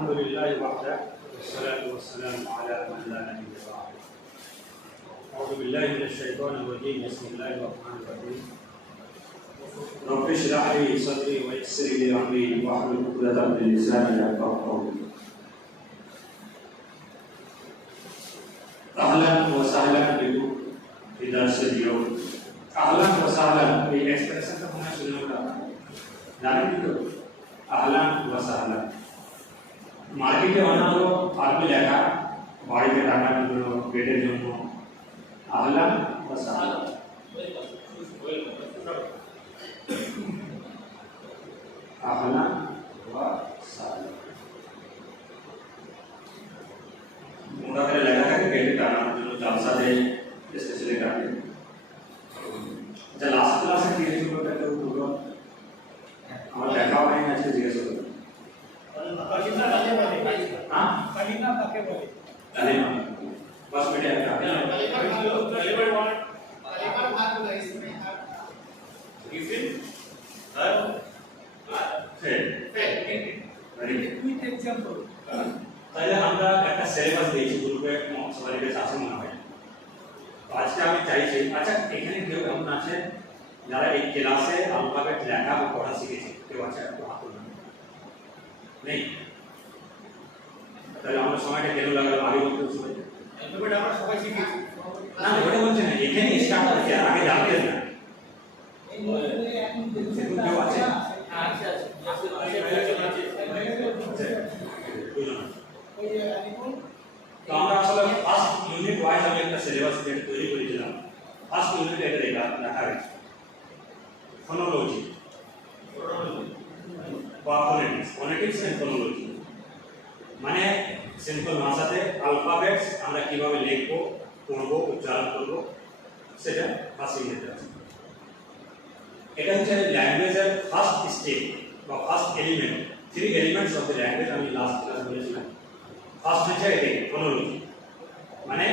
الحمد لله وحده والصلاة والسلام على من لا نبي بعده. أعوذ بالله من الشيطان الرجيم. بسم الله الرحمن الرحيم. رب اشرح لي صدري ويسر لي أمري واحلل عقدة من لساني يفقهوا قولي. أهلا وسهلا بكم في درس اليوم. أهلا وسهلا في expression का होना शुरू होगा जाने दो अहला व सहला मार्केटे बनालो आदमी लेखा বাড়িতে টাকার জন্য পেটের জন্য আহলা व सहला আহলা व सहला মোটা করে লেখা থাকে পেটে টাকার জন্য জালসা দেয় স্পেশালি টাকা जब लास्ट क्लास में किए शुरू करते हो तो हमारा देखा हुआ है ऐसे जिज्ञास होता है कलिमा काके बोले हां कलिमा काके बोले कलिमा बस बेटे कलिमा भाग होगा इसमें गिवन हर ফে वेरी क्विक एग्जांपल তাহলে আমরা একটা সিলেবাস দিয়েছি গ্রুপে সবারই কাছে আছে মনে হয় আজকে আমি চাইছি আচ্ছা এখানে কেউ এমন আছে যারা এই ক্লাসে অ্যালফাবেট লেখা বা পড়া শিখেছে কেউ আছে একটু হাত তুলুন নেই তাহলে আমরা সময়টা কেন লাগালো আগে বলতে সবাই অ্যালফাবেট আমরা সবাই শিখেছি না ওটা বলছেন না এখানে স্টার্ট হচ্ছে আগে জানতে না এই মধ্যে এখন কেউ আছে আছে তো আমরা আসলে ফার্স্ট ইউনিট ওয়াইজ আমি একটা সিলেবাস যেটা তৈরি করেছিলাম ফার্স্ট ইউনিট এটা লেখা আছে ফোনোলজি বা ফোনেটিক্স এন্ড ফোনোলজি মানে সিম্পল ভাষাতে অ্যালফাবেটস আমরা কিভাবে লিখব পড়ব উচ্চারণ করব সেটা ফার্স্ট ইউনিট আছে এটা হচ্ছে ল্যাঙ্গুয়েজের ফার্স্ট স্টেপ বা first element three elements of the language আমি লাস্ট ক্লাসে বলেছিলাম ফার্স্ট হচ্ছে এটি ফোনোলজি মানে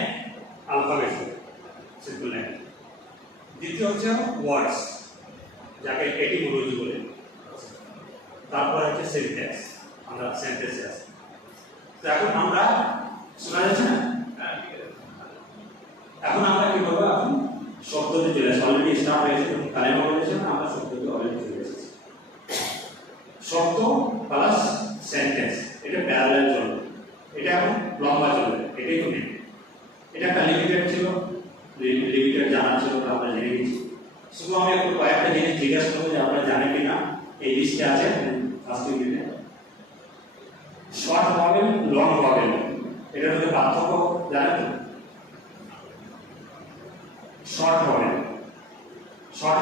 অ্যালফাবেট সিম্পল ল্যাঙ্গুয়েজ দ্বিতীয় হচ্ছে ওয়ার্ডস যাকে এটিমোলজি বলে তারপর হচ্ছে সেন্টেন্স আমরা সেন্টেন্সে আসি তো এখন আমরা শোনা যাচ্ছে না এখন আমরা কি করবো এখন শব্দতে চলে আসি অলরেডি স্টার্ট হয়েছে এবং কালেমা বলেছে আমরা শব্দতে অলরেডি চলে এসেছি শব্দ প্লাস সেন্টেন্স এটা প্যারালাল চলবে এটা এখন লম্বা চলবে এটাই তো মেন এটা একটা লিমিটেড ছিল লিমিটেড জানা ছিল আমরা জেনে গেছি শুধু আমি একটু কয়েকটা জিনিস জিজ্ঞাসা করবো যে আপনারা জানেন কিনা এই লিস্টে আছে ফার্স্ট ইউনিটে শর্ট ভয়েল লং ভয়েল এটার মধ্যে পার্থক্য জানেন তো শর্ট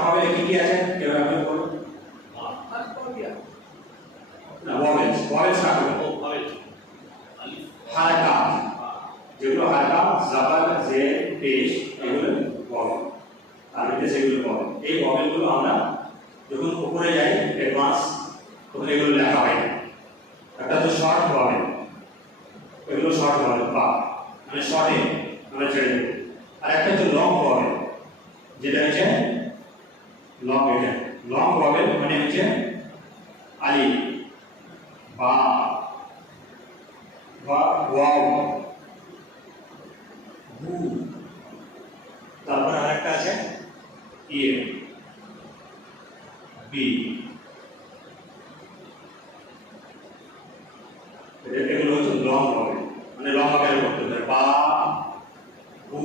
ভয়েল কি কি আছে কেউ আপনি বলুন না ভয়েলস কাকে বলে হারকাত যেগুলো হারকাত জাবার জে পেশ এগুলো ভয়েল আরবিতে সেগুলো ভয়েল এই ভয়েলগুলো আমরা যখন উপরে যাই অ্যাডভান্স তখন এগুলো লেখা হয় একটা তো শর্ট ভয়েল এগুলো শর্ট ভয়েল বা মানে শর্টে আমরা ছেড়ে দেব আর একটা হচ্ছে লং ভয়েল যেটা হচ্ছে লং ভয়েল মানে হচ্ছে আলিফ বা ওয়াও বু তারপর আরেকটা আছে এ বি এগুলো হচ্ছে লং ভয়েল মানে লং আকারে পড়তে হবে বা বু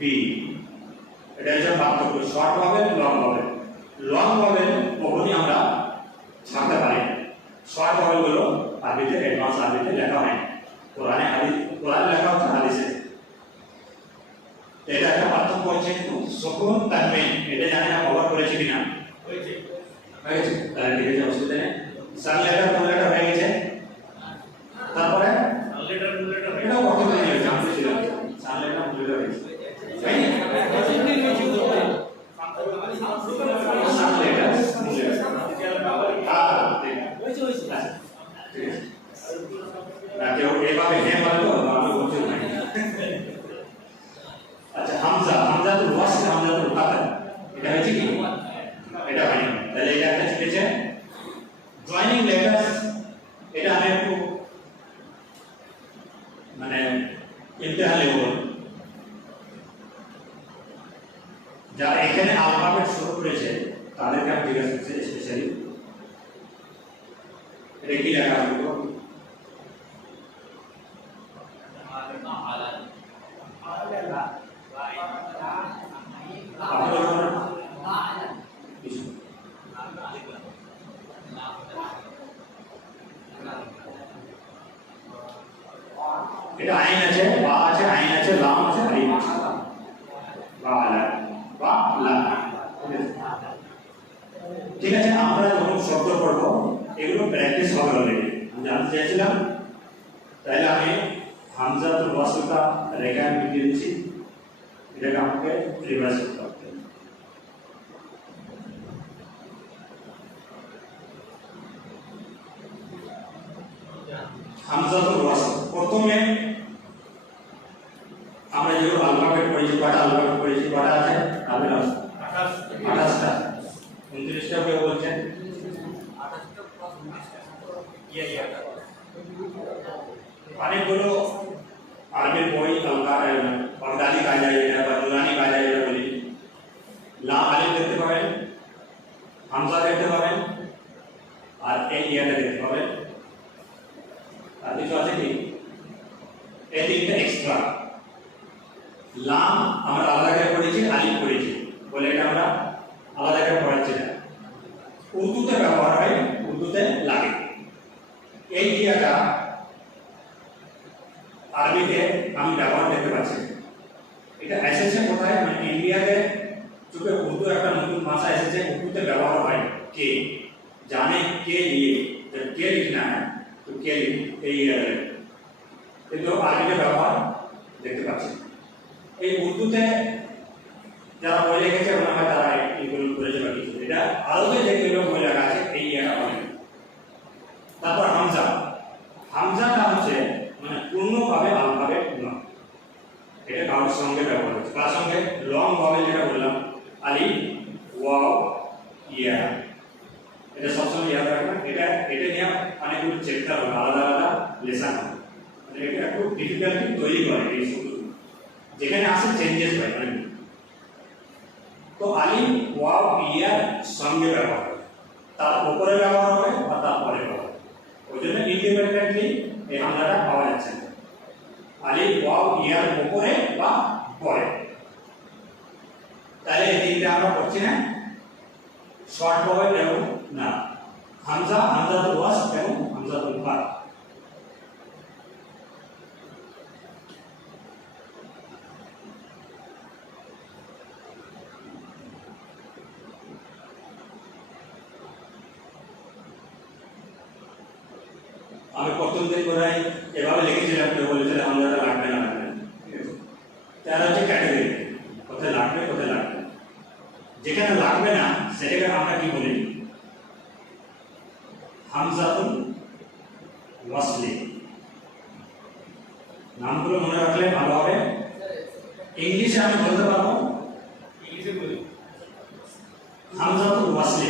বি এটা হচ্ছে পার্থক্য শর্ট ভয়েল লং ভয়েল কখনই আমরা ছাড়তে পারি শর্ট ভয়েলগুলো আরবিতে অ্যাডভান্স আরবিতে লেখা হয় কোরআনে লেখা হচ্ছে হাদিসে এটা একটা পার্থক্য হচ্ছে সুকুন তানবিন এটা জানি না কভার করেছি কিনা হয়েছে তাহলে ঠিক আছে অসুবিধা নেই সান লেটার কোন লেটার হয়ে গেছে তারপরে সান লেটার কোন লেটার এটাও কত দিন হয়েছে আমি ছিলাম সান লেটার কোন লেটার হয়েছে তাই না কতদিন হয়েছে সান লেটার কেউ এভাবে হ্যাঁ বলতো আমি বলছি না আচ্ছা হামজা তো ওয়াসিল হামজা তো কাতা এটা হচ্ছে কি এটা হয় তাহলে এটা একটা শিখেছে জয়েনিং লেটারস এটা আমি একটু এটা কি লেখা আছে বলো? এটা আইন আছে, বা আছে, আইন আছে, লাম আছে, আলিফ আছে। ঠিক আছে, আমরা যখন শব্দ পড়বো এগুলো প্র্যাকটিস হবে অলরেডি। আমি জানতে চাইছিলাম, তাহলে আমি হামজাতুল ওয়াসলটা রেখে আমি দিয়ে দিচ্ছি, এটাকে আমাকে রিভাইজ করতে হবে। হামজাতুল ওয়াসল প্রথমে আমরা যেগুলো আলফাবেট পড়েছি, কটা আলফাবেট পড়েছি, কটা আছে? 28টা। 29টা কেউ বলছেন? অনেকগুলো আরবির বই বাগদাদি কায়দা যেটা বা নুরানি কায়দা যেটা বলি, লাম আলিফ দেখতে পাবেন, হামজা দেখতে পাবেন, আর এই ইয়াটা দেখতে পাবেন। আর কিছু আছে কি? এই তিনটা এক্সট্রা। লাম আমরা আলাদা করে পড়েছি, আলিফ পড়েছি বলে এটা আমরা আলাদা করে পড়াচ্ছি না। উর্দুতে ব্যবহার হয়, উর্দুতে লাগে। এই ক্রিয়াটা আরবিতে আমি ব্যবহার দেখতে পাচ্ছি। এটা এসেছে কোথায়? মানে ইন্ডিয়াতে চোখে উর্দু একটা নতুন ভাষা এসেছে, উর্দুতে ব্যবহার হয় কে জানে, কে দিয়ে কে লিখনা হয় তো কে এই কিন্তু আরবিতে ব্যবহার দেখতে পাচ্ছি। এই উর্দুতে যারা বই লিখেছে মনে হয় তারা এইগুলো করেছে বা কিছু। এটা আরবে যেগুলো বই লেখা আছে এই এটা হয়। তারপর হামজা, হামজাটা হচ্ছে মানে পূর্ণভাবে আলফাবেট নয়, এটা কারোর সঙ্গে ব্যবহার হচ্ছে। তার সঙ্গে লং ভাবে যেটা বললাম আলিফ, ওয়াও, ইয়া, এটা সবসময় ইয়াদ রাখবেন। এটা নিয়ে অনেকগুলো চ্যাপ্টার হবে, আলাদা আলাদা লেসন হবে। মানে এটা একটু ডিফিকাল্টি তৈরি করে এই শব্দ, যেখানে আসে চেঞ্জেস হয় অনেক। তো আলিফ, ওয়াও, ইয়ার সঙ্গে ব্যবহার হবে, তার উপরে ব্যবহার হবে বা তার পরে ব্যবহার হবে। ওই জন্য ইন্ডিপেন্ডেন্টলি এই হামজাটা পাওয়া যাচ্ছে না। আলিফ, ওয়াও, ইয়ার উপরে বা পরে। তাহলে এই তিনটা আমরা পড়ছি না, শর্ট ভাবে এবং না, হামজা, হামজাতুল ওয়াসল এবং হামজাতুল ফার। আমি প্রথম দিন বোধহয় এভাবে লিখেছিলাম, কেউ বলেছিল হামজাটা লাগবে না, লাগবে না। তারা হচ্ছে ক্যাটাগরি, কোথায় লাগবে কোথায় লাগবে। যেখানে লাগবে না সেটাকে আমরা কি বলি? হামজাতুল ওয়াসলি। নামগুলো মনে রাখলে ভালো হবে। ইংলিশে আমি বলতে পারবো, ইংলিশে বলি হামজাতুল ওয়াসলি।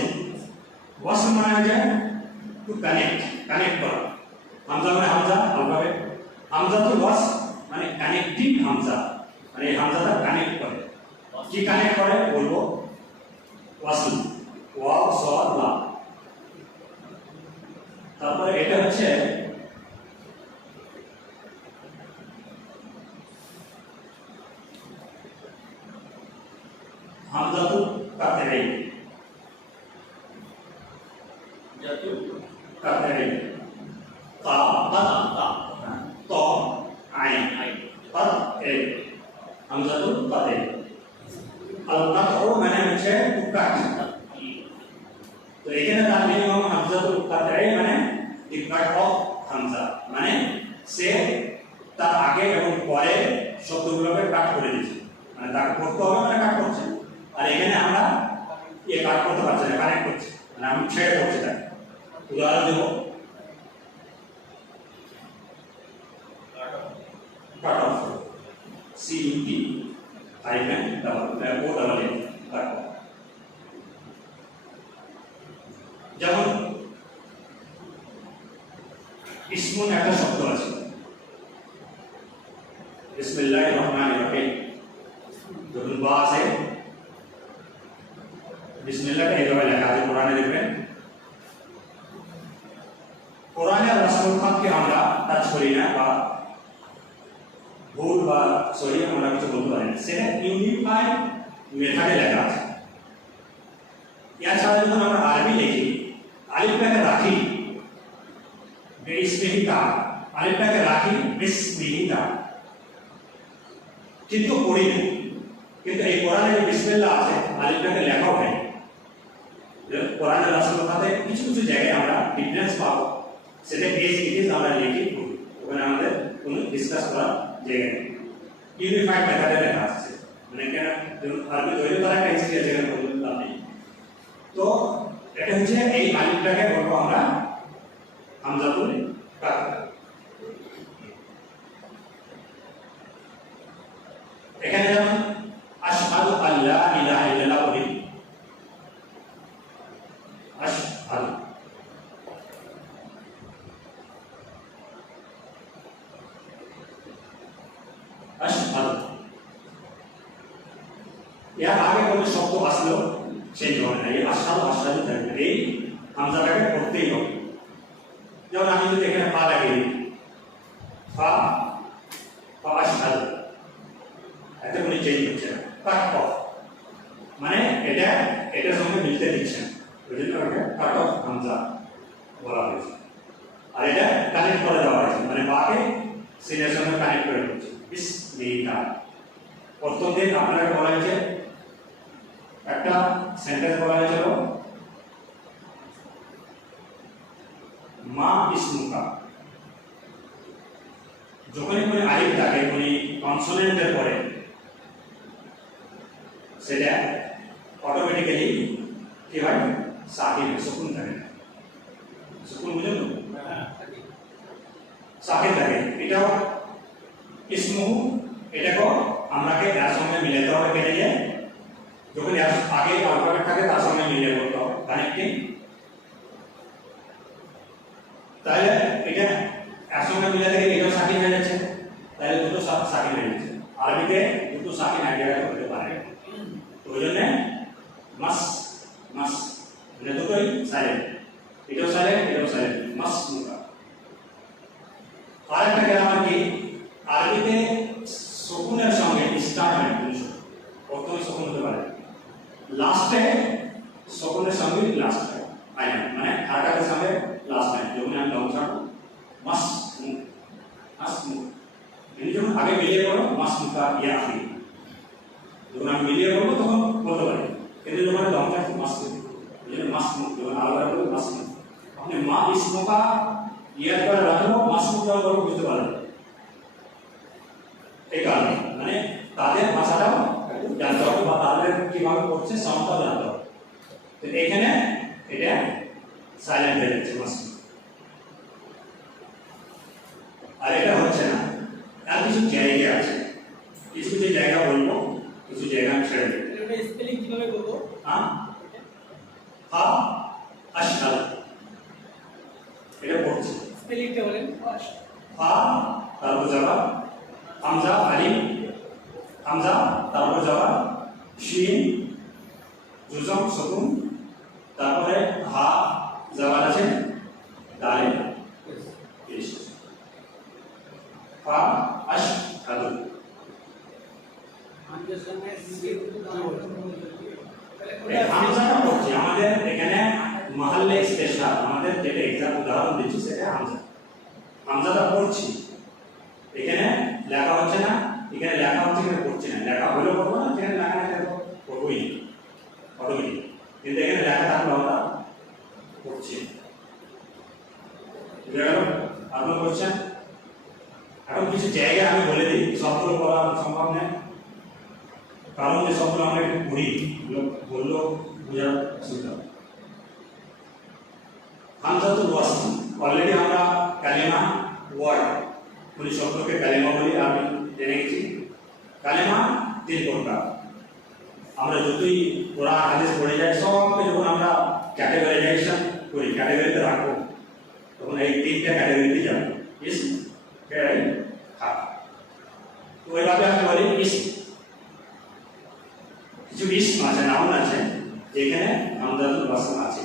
ওয়াসল মানে হচ্ছে টু কানেক্ট, কানেক্ট করা। হামজা মানে হামজা আলফাবেট, হামজাতুল ওয়াসল মানে কানেক্টিং হামজা, মানে এই হামজাটা কানেক্ট করে। কি কানেক্ট করে বলবো? ওয়াসল, ওয়াও, সাদ, লাম। তারপরে এটা হচ্ছে হামজাতুল কাতঈ, জাতুল কাতঈ, তা তা তা তা আইন কাতঈ, হামজাতুল কাতঈ। আল কাতঈ মানে হচ্ছে কাট। তো এখানে তার মিনিমাম হামজাতুল কাতঈ মানে দি কাট অফ হামজা, মানে সে তার আগে এবং পরে শব্দগুলোকে কাট করে দিয়েছে, মানে তাকে পড়তে হবে মানে কাট করছে। আর এখানে আমরা ये কাট করতে পারছি না, কানেক্ট করছি, মানে আমি ছেড়ে করছি। তাই উদাহরণ দেব, cut off, CUT hyphen double O double A, cut off. যেমন ইসমুন একটা শব্দ আছে, বিসমিল্লাহির রহমানির রহিম, যখন বা আছে বিসমিল্লাহটা এইভাবে লেখা আছে, কোরআনে দেখবেন কোরআনের রাষ্ট্রভাগকে আমরা টাচ করি না বা ভুল বা সহি আমরা কিছু বলতে পারি না, সেটা ইউনিফাইড মেথডে লেখা আছে। এছাড়া যখন আমরা আরবি লিখি, আলিফটাকে রাখি বিসমিহিতা, আলিফটাকে রাখি বিসমিহিতা, কিন্তু পড়ি না। কিন্তু এই কোরআনে যে বিসমিল্লাহ আছে, আলিফটাকে লেখা হয়। কোরআনের রাষ্ট্রভাগে কিছু কিছু জায়গায় আমরা ডিফারেন্স পাবো, সেটা এস ইট ইজ আমরা লিখি পড়ি, ওখানে আমাদের কোনো ডিসকাস করার জায়গা নেই। ইউনিফাইড মেথডে লেখা আছে, মানে কেন আরবি তৈরি করা একটা হিস্ট্রি আছে, এখানে বলতে লাভ নেই। তো এটা হচ্ছে এই আলিফটাকে বলবো আমরা হামজাতুল কাসর। এখানে যেমন আশহাদু আল্লা ইলাহা ইল্লাল্লাহ বলি, আশহাদু, আশহাদু, এর আগে কোনো শব্দ আসলো সেই হবে না, এই আশহাদু আশহাদু থাকবে, এই হামজাটাকে পড়তেই হবে। যেমন আমি যদি এখানে পা লাগিয়ে ফা ফা আশহাদু, এতে কোনো চেঞ্জ হচ্ছে না, কাট অফ, মানে এটা এটার সঙ্গে মিলতে দিচ্ছে না, ওই জন্য ওকে কাট অফ হামজা বলা হয়েছে। আর এটা কানেক্ট করে দেওয়া হয়েছে, মানে বাকে সিনের সঙ্গে কানেক্ট করে দিচ্ছে বিসমিল্লাহ। প্রথম দিন আপনাকে বলা হয়েছে একটা সেন্টেন্স বলা হয়েছিল মা ইসমুকা, যখনই কোনো আলিফ থাকে কোনো কনসোনেন্টের পরে সেটা অটোমেটিক্যালি কি হয়, সাকিন সুকুন থাকে, সুকুন বুঝুন সাকিন থাকে। এটাও ইসমু, এটাকেও আমরাকে এর সঙ্গে মিলাতে হবে, কেটে যায় যখন এর আগে অল্পেট থাকে তার সঙ্গে মিলিয়ে করতে হবে কানেক্টিং। তাহলে এটা এর সঙ্গে মিলে থেকে এটাও সাকিন হয়ে যাচ্ছে, তাহলে দুটো সাকিন হয়ে যাচ্ছে। আরবিতে দুটো সাকিন এক জায়গায় করতে পারে, ওই জন্য মাস মাস মানে দুটোই সাইলেন্ট, এটাও সাইলেন্ট এটাও সাইলেন্ট, মাস মুকা। আরেকটা গ্রামার কি, আরবিতে সুকুনের সঙ্গে স্টার্ট হয়, প্রথমে সুকুন হতে পারে, লাস্টে সুকুনের সঙ্গে লাস্ট হয়, মানে হারকাতের সঙ্গে লাস্ট হয়। যখন আমি লং ছাড়ব মাস মুখ, মাস মুখ, যখন আগে মিলিয়ে পড়ো মাস মুখা ইয়া আখি, যখন আমি মিলিয়ে পড়বো তখন বলতে পারি, কিন্তু যখন লং ছাড়বো মাস মুখ, মাস মুখ, যখন আলাদা করবো মাস মুখ। আপনি মা ইসমুকা ইয়াদ করে রাখবো, মাস মুখ যখন করবো বুঝতে পারবেন। এই কারণে মানে তাদের ভাষাটাও জানতে হবে বা তাদের কিভাবে করছে সাউন্ডটাও জানতে হবে। তো এখানে এটা সাইলেন্ট হয়ে যাচ্ছে মাস, আর এটা হচ্ছে না। আর কিছু জায়গা আছে, কিছু কিছু জায়গা বলবো, কিছু জায়গা ছেড়ে দেবো। এটা স্পেলিং কিভাবে করব? হ্যাঁ, হা আশহাদু, এটা পড়ছি স্পেলিংটা বলেন। হা তারপর জবাব, হামজা আলিফ, হামজা তারপর জবাব, শিন জুজম সুকুন, তারপরে হা জবাব আছে, দালে পেশ, ফা আশহাদু। হামজাটা পড়ছি আমাদের এখানে মহল্লে স্পেশাল, আমাদের যেটা এক্সাম উদাহরণ দিচ্ছি সেটা হামজা, হামজাটা পড়ছি, এখানে লেখা হচ্ছে না, এখানে লেখা হচ্ছে, এখানে পড়ছি না, লেখা হলেও পড়বো না, এখানে লেখা না থাকবো পড়বোই অটোমেটিক, কিন্তু এখানে লেখা থাকলে আমরা পড়ছি। বুঝে গেল? আপনার কোশ্চেন? এখন কিছু জায়গা আমি বলে দিই, শব্দ করা সম্ভব নয়, কারণ যে শব্দ আমরা একটু পড়ি বললেও বোঝার অসুবিধা। হামজাতুল ওয়াসল, অলরেডি আমরা কালেমা ওয়ার্ড কোন শব্দকে কালেমা বলি, আমি জেনে গেছি। কালেমা তিন প্রকার, আমরা যতই কোরআন হাদিস পড়ে যাই সবকে যখন আমরা ক্যাটেগরাইজেশন করি, ক্যাটেগরিতে রাখবো, তখন এই তিনটা ক্যাটেগরিতে যাবো, ইসম ফেরাই হাক। তো ওইভাবে আমি বলি ইসম, কিছু ইসম আছে, নাউন আছে যেখানে হামজাতুল ওয়াসল আছে,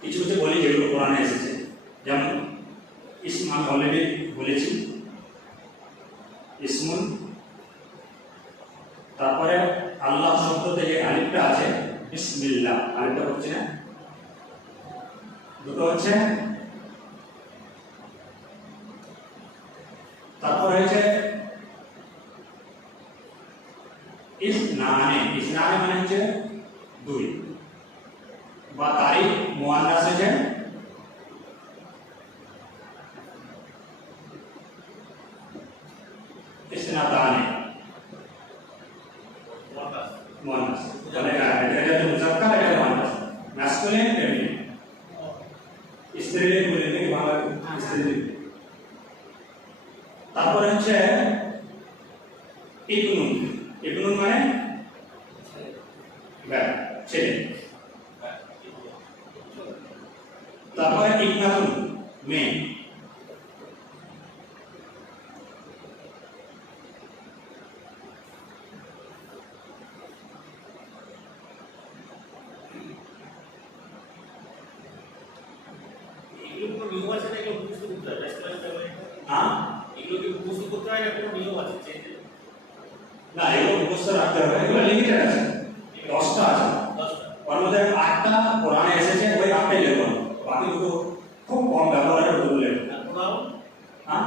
কিছু কিছু বলি যেগুলো কোরআনে এসেছে, যেমন ইসম আমি অলরেডি বলেছি, ইসমুন। তারপরে আল্লাহ শব্দতে যে আলিফটা আছে বিসমিল্লাহ, আলিফটা হচ্ছে না, দুটো হচ্ছে। তারপরে হচ্ছে ইসনানে, ইসনানে মানে হচ্ছে দুই, বা তারই মুয়ান্নাস হচ্ছে ইসনাতানে, মুয়ান্নাস। মানে এটা হচ্ছে মুযাক্কার, এটা মুয়ান্নাস, ম্যাসকুলিন ফেমিনিন। স্ত্রীলিঙ্গ পুল্লিঙ্গ বাংলা স্ত্রীলিঙ্গ। তারপরে হচ্ছে ইবনুন, ইবনুন মানে ছেলে। তারপরে ইবনাতুন মেয়ে। না, এগুলো মুখস্থ রাখতে হবে, এগুলো লিমিটেড আছে, 10টা আছে। ওর মধ্যে 8টা কোরআনে এসেছে, ওই 8টাই লেখো, বাকি দুটো খুব কম ব্যবহারের দুটো লেখো। হ্যাঁ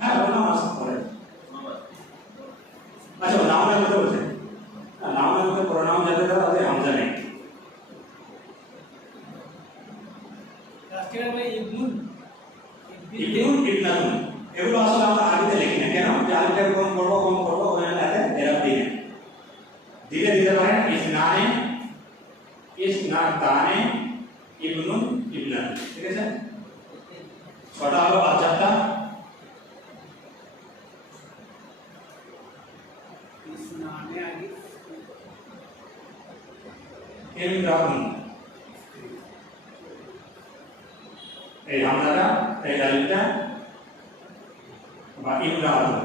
হ্যাঁ, প্রণাম আসতে পারে। আচ্ছা, নামের মধ্যে বলছে, নামের মধ্যে প্রণাম যাতে দেওয়া আছে, হামজা নেই। ইবনুন, ইবনাতুন, এগুলো আসলে আমরা আলিতে লিখি না, কেন? যে আলিটা কম করবো ওখানে এরা দিই না। দিলে দিতে পারেন ইসনানে, ইসনাতানে, ইবনুন, ইবনাতুন। ঠিক আছে, 6টা হলো। আর 4টা ইমরাতুন, এই হামজাটা, এই আলিফটা, বা ইমরাতুন।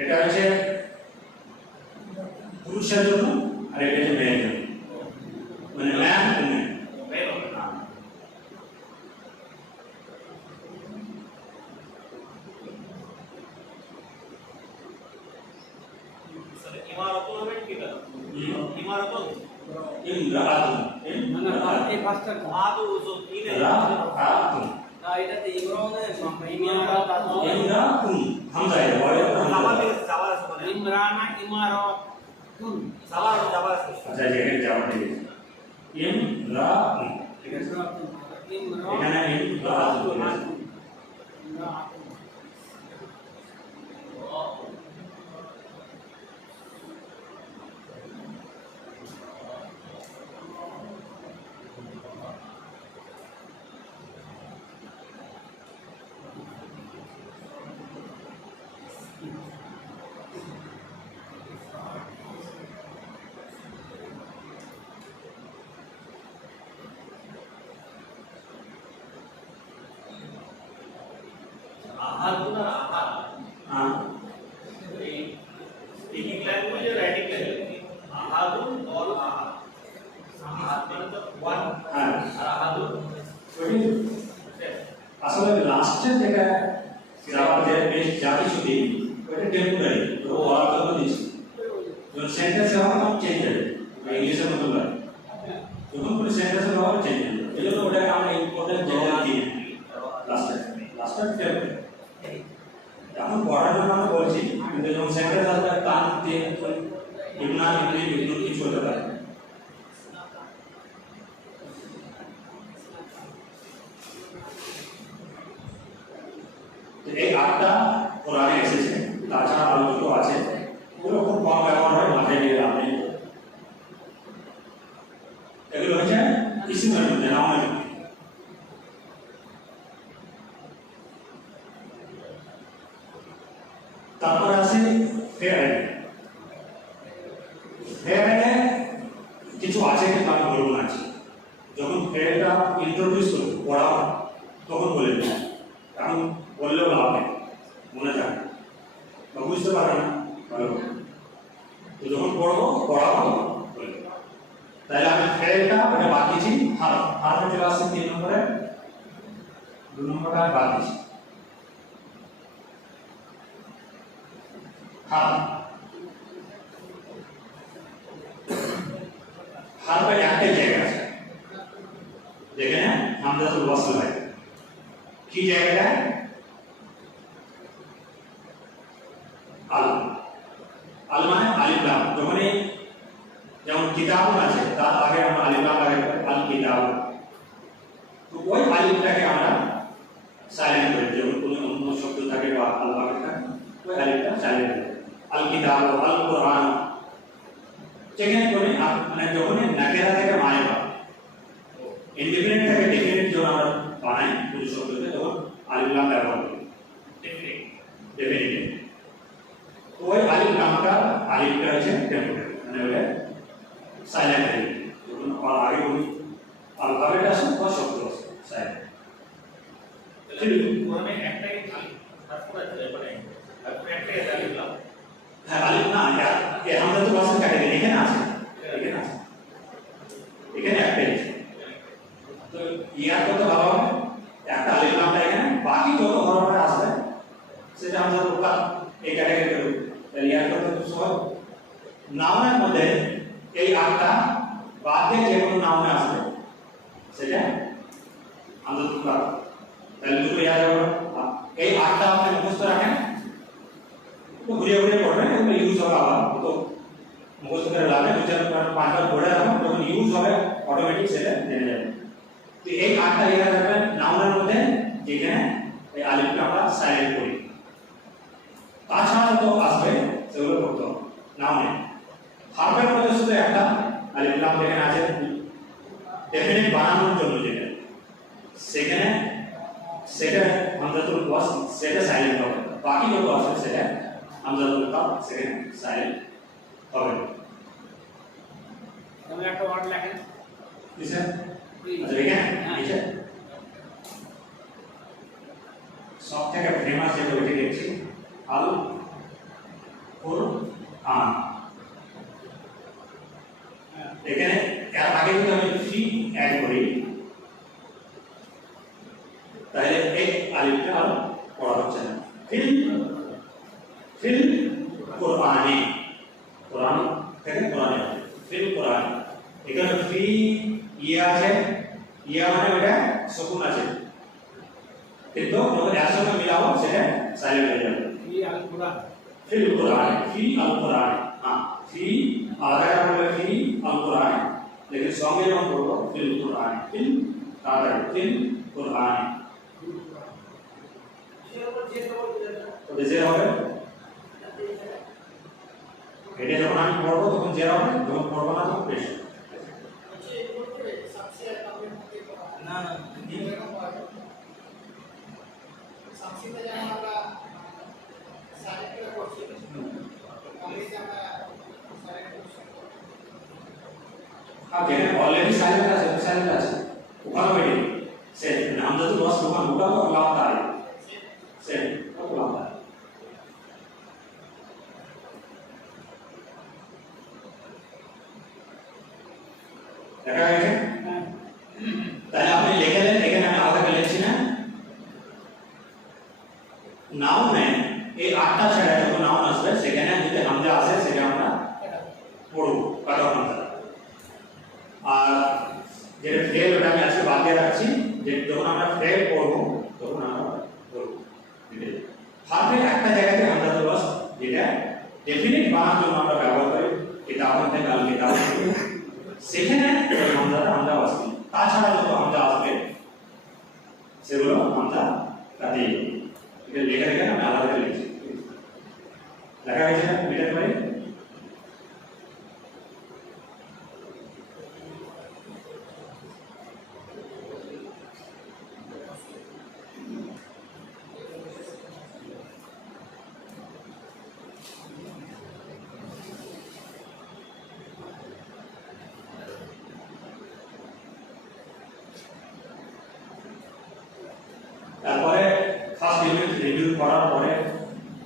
এটা হচ্ছে পুরুষের জন্য, আর এটা হচ্ছে মেয়ের জন্য, মানে ম্যান উমেন। ইমরাতুন, ইমরাতুন, হামজা এর পরে ইমরানা ইমারাতুন, আচ্ছা, এখানে যাওয়া ঠিক আছে, ইমরাতুন। ঠিক আছে, এখানে ইমরাতুন আছে। আসলে লাস্টের যেটা যাওয়াতে বেশ যা কিছু দিন ওটা টেম্পোরারি, তো ওয়ার্ক করে দিচ্ছি, যখন সেন্টেন্স হবে তখন চেঞ্জ হবে, ইংলিশের মতো লাগে, যখন কোনো সেন্টেন্সের হবে চেঞ্জ হবে, এই জন্য ওটাকে আমরা ইম্পর্টেন্ট জায়গা দিই লাস্টের টেম্পোরারি। এখন পড়ার জন্য আমি বলছি, কিন্তু যখন সেন্টেন্স আসবে টান দিয়ে ইবনা ইবনি ইবনুন কিছু হতে পারে। এই 8টা কোরআনে এসেছে, তাছাড়া আরো দুটো আছে, ওগুলো খুব কম ব্যবহার হয়, মাথায় নিয়ে লাভ নেই। এগুলো হচ্ছে ইসমের মধ্যে, নামের মধ্যে। তারপরে আছে ফেয়ারে, ফেয়ারে আছে কিন্তু আমি বলবো না আজকে। যখন ফ্রেডটা ইন্ট্রোডিউস করবো পড়াবো তখন বলে দেবো, এখন বললেও লাভ নেই, মনে থাকে বা বুঝতে পারবে না ভালো করে। তো যখন পড়বো পড়াবো বলে দেবো। তাহলে আমি ফ্রেডটা ওটা বাদ দিয়েছি, হাফে চলে আসছে 3 নম্বরে, 2 নম্বরটা বাদ দিয়েছি হাফ। হাফের একটাই জায়গা আছে যেখানে হামজাতুল ওয়াসল হয়। কি জায়গাটা? আল। আল মানে আলিফ লাম। যখনই যেমন কিতাব আছে তার আগে আমরা আলিফ লাম লাগাই আল কিতাব, তো ওই আলিফটাকে আমরা সাইলেন্ট করি। যেমন কোনো অন্য শব্দ থাকে বা আলফাবেট থাকে ওই আলিফটা সাইলেন্ট করি। আল কিতাব, আল কোরআন, যেখানে করে মানে যখনই নাকেরা থেকে মায়েরা ইন্ডিপেন্ডেন্ট থেকে ডেফিনেট যখন আমরা বানাই পুরো শব্দকে তখন আলিফ লাম ব্যবহার করি। ডেফিনেট তো ওই আলিফ লামটা আলিফটা হচ্ছে টেম্পোরারি, মানে ওটা সাইলেন্ট হয়ে যায়। যখন আর আগে ওই আলফাবেট আসে বা শব্দ আসে সাইলেন্ট। কোরআনে একটাই আলিফ তারপর আছে মানে একটাই আলিফ লাম। হ্যাঁ আলিফ না, এই হামজাতুল ওয়াসল ক্যাটাগরি এখানে আছে, এখানে আছে, এখানে একটাই আছে। তো ইয়ার কত ভালো হবে, একটা আলিফ লামটা এখানে, বাকি যত হরফে আসবে সেটা আমরা ওটা এই ক্যাটাগরি করব। তাহলে ইয়ার কত খুব সহজ। নাউনের মধ্যে এই আটটা বাদ দিয়ে যে কোনো নাউনে আসবে সেটা আমরা দুটো, তাহলে দুটো ইয়াদ হবে। এই আটটা আপনি মুখস্থ রাখেন, তো ঘুরিয়ে ঘুরিয়ে পড়বেন, এগুলো ইউজ হবে আবার। তো মুখস্থ করে লাভে 2-4-5বার পড়ে রাখুন, যখন ইউজ হবে অটোমেটিক সেটা জেনে যাবে। তো এই আটটা ইয়াদ রাখবেন নাউনের মধ্যে যেখানে এই আলিফটা আমরা সাইলেন্ট করি। তাছাড়া তো আসবে সেগুলো করতে হবে নাউনে। হারফের মধ্যে শুধু একটা আলিফ লাম যেখানে আছে ডেফিনেট বানানোর জন্য যেটা, সেখানে সেটা হামজাতুল ওয়াসল সেটা সাইলেন্ট হবে, বাকি যত আছে সেটা হামজাতুল কাপ সেখানে সাইলেন্ট হবে। তাহলে একটা ওয়ার্ড লেখেন কিসে আচ্ছা এখানে নিচে সব থেকে ফেমাস যেটা ওইটা লিখছি আল কোরআন। এখানে এর আগে যদি আমি ফি অ্যাড করি তাহলে এই আলিফটা আর পড়া হচ্ছে না। ফিল কোরআনে, কোরআন থেকে কোরআনে, ফিল কোরআন। এখানে ফি ইয়া আছে, ইয়া মানে ওটা সুকুন আছে, কিন্তু যখন এর সঙ্গে মিলাবো সেটা সাইলেন্ট হয়ে যাবে। ফি আল কোরআন, ফিল কোরআন, ফি আল কোরআন। हाँ ফি আলাদা বলে ফি আল কোরআন, लेकिन সঙ্গে যখন বলবো ফিল কোরআন, ফিল আলাদা ফিল কোরআন তো যে হবে এটা যখন আমি পড়বো তখন যে হবে, যখন পড়বো না তখন পেশ না না সংক্ষিপ্ত যেমন আমরা সাইলেন্ট করে করছি, কমপ্লিট আমরা সাইলেন্ট করছি। हाँ कहने ऑलरेडी साइलेंट আছে ওখানে বেরিয়ে সে হামজাতুল ওয়াসল ওখানে ঢোকা তো লামটা আয় সে কত লামটা দেখা গেছে। তাহলে আপনি লিখে দেন, এখানে আমি আলাদা করে লিখছি না। নাউনে এই আটটা ছাড়া যখন নাউন আসবে সেখানে যদি হামজা আসে সেটা আমরা পড়ব কাটা হামজা। আর যেটা ফেল ওটা আমি আজকে বাদ দিয়ে রাখছি, যে যখন আমরা ফেল পড়ব তখন আমরা পড়ব। হারফের একটা জায়গাতে হামজাতুল ওয়াসল যেটা ডেফিনিট বানানোর জন্য আমরা ব্যবহার করি, কিতাব থেকে আল কিতাব, সেখানে হামজাটা হামজা আসবে। তাছাড়া যত হামজা আসবে সেগুলো হামজা কাটিয়ে দেবো। এটা লেখা রেখে আমি আলাদা করে লিখছি, লেখা হয়েছে না মিটার পারি। করার পরে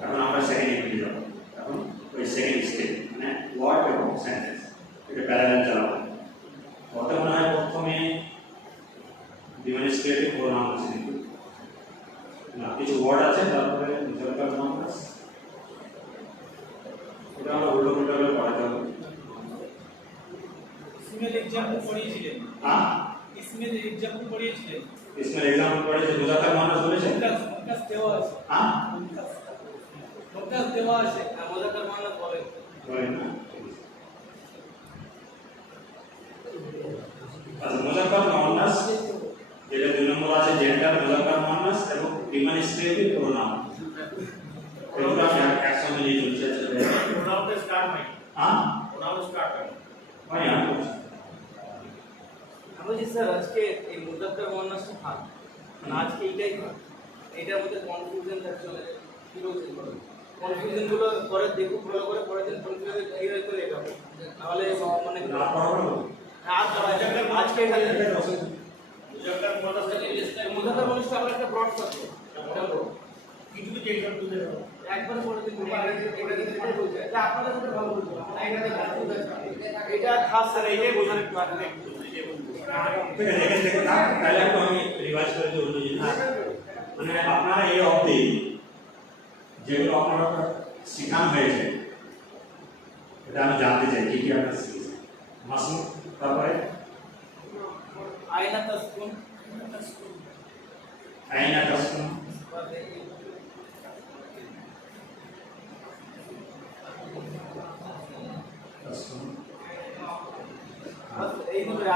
এখন আমরা সেকেন্ড ইউনিটে যাব। এখন ওই সেকেন্ড স্টেপ মানে ওয়ার্ড এবং সেন্টেন্স এটা প্যারালাল চালাবো। কত মনে হয় প্রথমে ডিমনস্ট্রেটিভ প্রোনাউন আছে কিন্তু না, কিছু ওয়ার্ড আছে তারপরে মুজাক্কার মুয়ান্নাস, এটা আমরা উল্টো উল্টো করে পড়াতে হবে। इसमें एग्जांपल पढ़िয়েছিলেন হ্যাঁ, इसमें एग्जांपल पढ़िয়েছিলেন इसमें एग्जांपल पढ़े যে মুজাক্কার মুয়ান্নাস বলেছে। উনকাস দেওয়া আছে হ্যাঁ উনকাস দেওয়া আছে মুজাক্কার মুয়ান্নাস বলে বলেন না। আচ্ছা, মুজাক্কার মুয়ান্নাস যেটা 2 নম্বর আছে জেন্ডার মুজাক্কার মুয়ান্নাস এবং ডিমনস্ট্রেটিভ প্রোনাউন, এগুলো আমি একসঙ্গে নিয়ে চলছি। pronoun पे start नहीं, হ্যাঁ pronoun start करना। ভাই আমি বলছি। আমি বলছি স্যার আজকে এই মুজাক্কার মুয়ান্নাসটা থাক, মানে আজকে এইটাই থাক, এটার মধ্যে কনফিউশন থাকছে, কি বলছেন কনফিউশন গুলো পরে দেখো ভালো করে, পরের দিন কনফিউশন ক্লিয়ার করে লেখাবো, তাহলে মানে না পড়াবো আজকে मुजक्कर मुअन्नस का लिस्ट है, মুজাক্কার মুয়ান্নাসটা আমরা একটা ব্রড থাকবে, কিছু কিছু এক্সাম্পল তুলে দাও। একবার পরে দিন এটাই বলছে এটা আপনাদের সাথে ভালো বলবো এটাতে কনফিউজ আছে, এটা খাস স্যার এইটাই বোঝার একটু আগে ঠিক আছে, এখান থেকে না তাহলে একটু আমি রিভাইজ করে দিই অন্য জিনিস। মানে আপনারা এই অবধি যেগুলো আপনারা শেখানো হয়েছে এটা আমি জানতে চাই কি কি আপনারা শিখেছেন। মাসুম, তারপরে আয়না তাসকুন আইনা তাসকুন, তাসকুন, এই দুটোর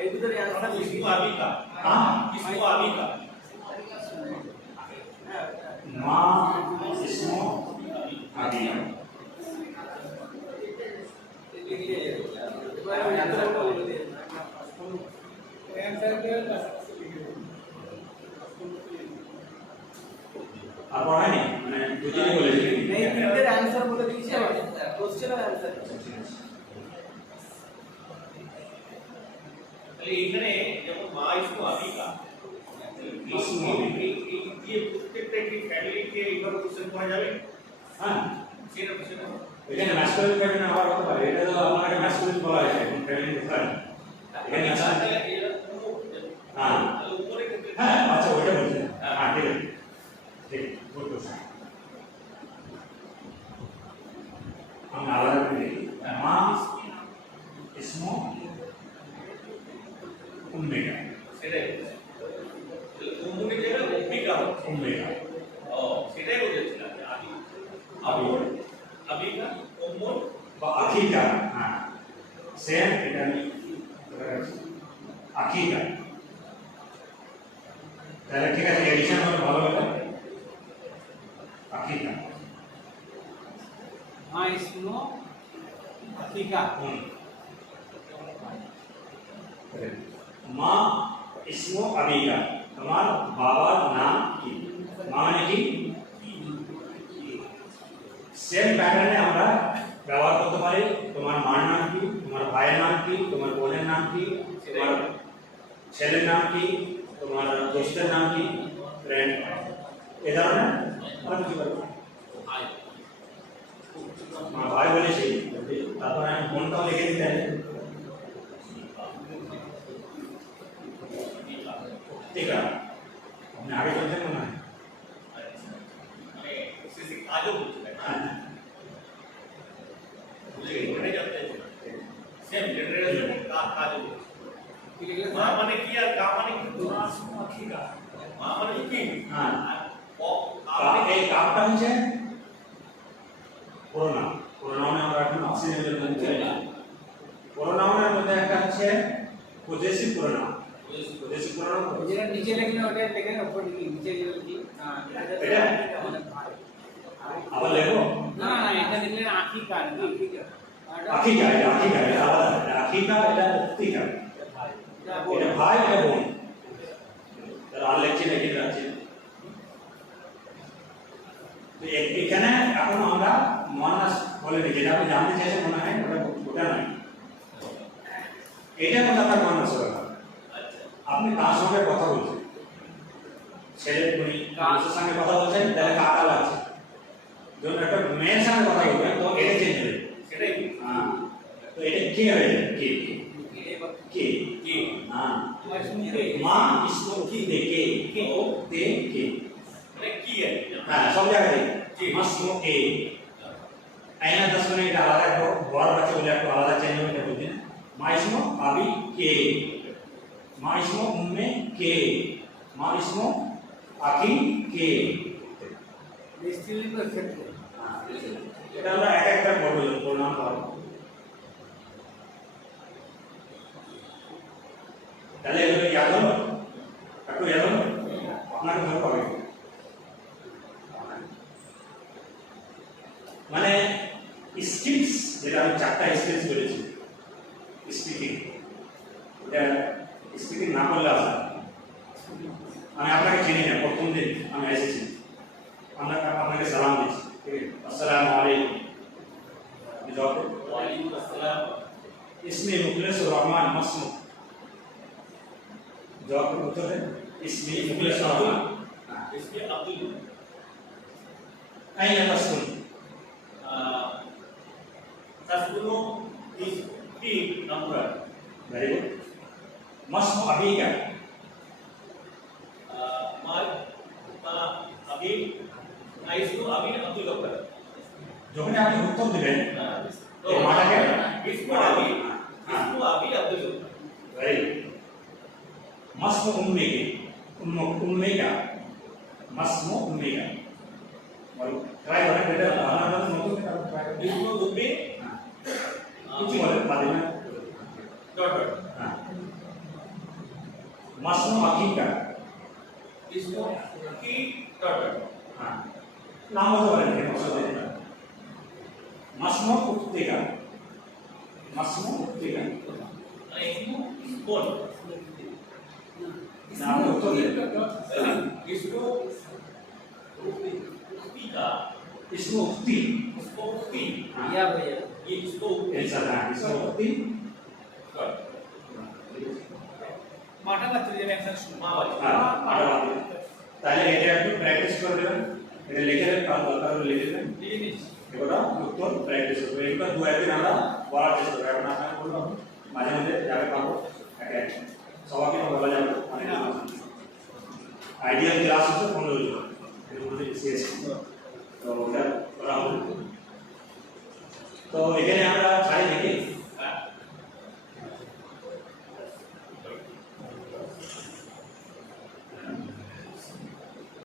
এই দুটোর অ্যান্সার লিখি इसको अभी का, हाँ इसको अभी का, মা ইসমো আবিয়া। লিখলে এবার আমি অ্যান্সারটা বলে দিই आंसर के আর পড়ায়নি মানে দুজনেই বলেছি এই তিনটের অ্যান্সার বলে দিয়েছি আবার কোশ্চেনের অ্যান্সার তাহলে এখানে যেমন মা इसको अभी का, ये প্রত্যেকটা কি ফ্যামিলি কে এইভাবে কোশ্চেন করা যাবে? হ্যাঁ। সেটা সেটা এখানে ম্যাসকুলিন ফেমিনিন আবার হতে পারে, এটা তো আপনাকে ম্যাসকুলিন বলা হয়েছে এখন ফেমিনিন কোথায় এখানে আছে। হ্যাঁ তাহলে উপরে ক্ষেত্রে হ্যাঁ আচ্ছা ওইটা বলছেন। হ্যাঁ ঠিক আছে, ঠিক গুড কোশ্চেন। हम आलादा করে দেখি মা ইসমো উম্মেগা, সেটাই উম্মুনি জায়গায় উম্মিকা হচ্ছে। উম্মেগা ও সেটাই বলেছিলাম যে আবি আবুর আবিকা উম্মুর বা আকিকা। হ্যাঁ সেম এটা আমি আকিকা। তাহলে ঠিক আছে, এডিশন হলে ভালো হবে। আকিকা हाँ इसनो हकीका মা ইসমো আবিকা, তোমার বাবার নাম কি? মা মানে কি? সেম প্যাটার্নে আমরা ব্যবহার করতে পারি তোমার মার নাম কি, তোমার ভাইয়ের নাম কি, তোমার বোনের নাম কি, তোমার ছেলের নাম কি, তোমার দোস্তের নাম কি, ফ্রেন্ড, এ ধরনের আর কিছু পারি। আমার ভাই বলেছি, তারপরে আমি বোনটাও লিখে দিতে চাই। ঠিক আছে, আপনি আগে চলছেন মনে হয়। মানে সিসি কাজও করছে না, বুঝে এখানে যাতে সেম জেনারেশন কাজও করছে। মা মানে কি আর কা মানে কি? মা মানে কি? হ্যাঁ, ও এই কাপটা হচ্ছে প্রোনাউন। প্রোনাউনে আমরা এখন অক্সিজেনের মধ্যে প্রোনাউনের মধ্যে একটা হচ্ছে পজেসিভ প্রোনাউন। পজেসিভ প্রোনাউন যেটা নিচে লিখলে ওটা লিখে উপর লিখি, নিচে লিখি এটা আবার লেখো। না না এটা লিখলে আকিকা আকিকা আকিকা, এটা আকিকা, এটা আলাদা। এটা আকিকা, এটা উক্তিকা। এটা ভাই, এটা বোন। তার আর লেখছি না, এখানে রাখছি না। তো এখানে এখন আমরা মুয়ান্নাস বলে দিই, যেটা আপনি জানতে চাইছেন মনে হয় ওটা নয়। এটা কথা তার মুয়ান্নাস হবে না। আপনি তার সঙ্গে কথা বলছেন, ছেলে উনি পুরুষের সঙ্গে কথা বলছেন তাহলে কাকা লাগছে যখন একটা মেয়ের সঙ্গে কথা বলবেন তো এটা চেঞ্জ হয়ে যাবে সেটাই হ্যাঁ তো এটা কে হয়ে যাবে কে কে কি হ্যাঁ इसमें মা इसको की दे के ओ दे के মানে কি আছে হ্যাঁ সব জায়গায় জি। मस्को के आईना 10 मिनट আলাদা একটু বড় বাচ্চা বলে একটু আলাদা চেঞ্জ হয়ে বুঝছেন মা इसको अभी के মা इसको उम्मे के মা इसको आखी के स्त्रीलिंग क्षेत्र এটা আমরা এক একটা বলবো প্রণাম করব তাহলে এগুলো ইয়াদ হলো একটু ইয়াদ হলো আপনাকে ধরতে হবে মানে স্কিলস যেটা আমি চারটা স্কিলস বলেছি স্পিকিং এটা স্পিকিং না করলে আসা আমি আপনাকে চিনি না প্রথম দিন আমি এসেছি আপনাকে সালাম দিচ্ছি ঠিক আছে আসসালামু আলাইকুম আপনি জবাব দেন ওয়ালাইকুম আসসালাম इसमें मुखलिसुर रहमान मस्मू जवाब का उत्तर है इसमें मुखलिसुर रहमान इसके अब्दुल अين तस्कुन तस्कुनो इस की नंबर वेरी गुड मस्मू अभी का माल अभी इसको अभी अब्दुल गफ्फार যখন আপনি উত্তর দিবেন तो ये माना क्या? इसको अभी अब्दुल गफ्फार वेरी गुड मस्मू उम्मी की उम्मी का मस्मू उम्मी का और ट्राई करें बेटा हमारा नोट ट्राई करें इसको उम्मी कुछ बोले बाद में डॉट डॉट हाँ मस्मू अभी का इसको की डॉट डॉट हाँ नाम हो तो बने मस्मू मस्मू उठते का मस्मू उठते का અને इसको बोल नाम उत्तर दे इसको उक्ति का इसको उठती इसको उक्ति या भैया ये इसको ऐसा ना इसको उठती माटा बात ये एक्शन शुरू मावाली हाँ आड़ा बात ताले এটা একটু প্র্যাকটিস করে দেবেন এটা লিখে দেবেন কাল দরকার হলে লিখে দেবেন এগুলো উত্তর প্র্যাকটিস করবে এগুলো দু একদিন আমরা পড়ার চেষ্টা করব এখন আপনাকে বললাম মাঝে মাঝে যাবে পাবো একটা সবাইকে বলা যাবে অনেক আইডিয়াল ক্লাস হচ্ছে 15 জন এর মধ্যে সিএস তো ওটা করা হবে তো এখানে আমরা